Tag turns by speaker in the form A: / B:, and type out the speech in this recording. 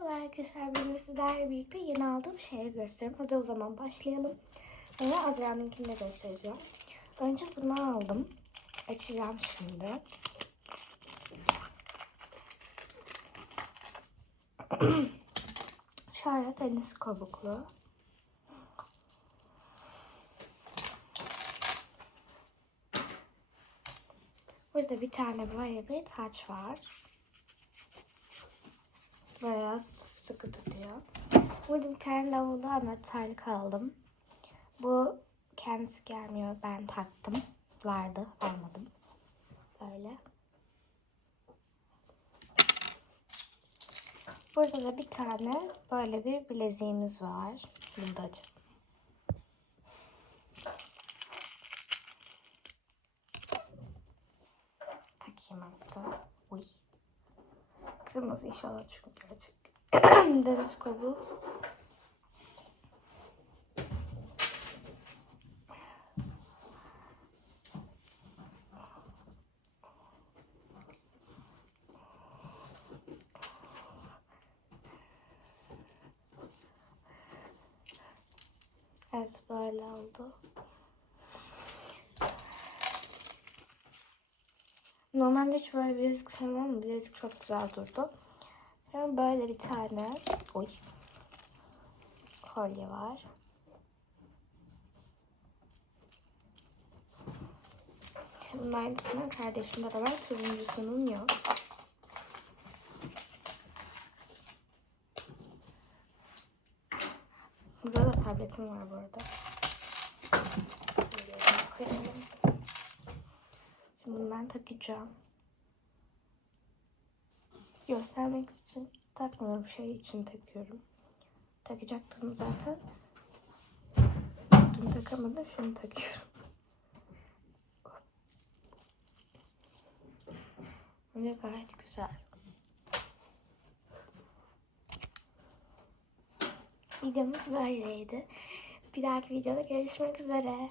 A: Merhabalar arkadaşlar. Bugün sizlerle birlikte yeni aldığım şeye göstereyim. Hadi o zaman başlayalım. Sonra Azra'nınkini de göstereceğim. Önce bunu aldım. Açacağım şimdi. Şöyle tenis kabuklu. Burada bir tane böyle bir taç var. Bayağı sıkı tutuyor. Burada bir tane lavulu anahtarlık aldım. Bu kendisi gelmiyor. Ben taktım. Vardı. Almadım. Böyle. Burada da bir tane böyle bir bileziğimiz var. Bunu da açalım. Takayım hatta. Uy. Kırmızı inşallah çünkü gerçek. Deniz kabuğu. Evet böyle oldu. Normalde hiç böyle bilezik sevmem ama bilezik çok güzel durdu. Şimdi böyle bir tane oy, kolye var. Bunun aynısından kardeşimde de var. Turuncusunun yok. Burada da tabletim var bu arada. Şöyle koyalım. Şimdi bunu ben takacağım. Göstermek için takmıyorum. Şey için takıyorum. Takacaktım zaten. Dün takamadım. Şunu takıyorum. Böyle gayet güzel. Videomuz böyleydi. Bir dahaki videoda görüşmek üzere.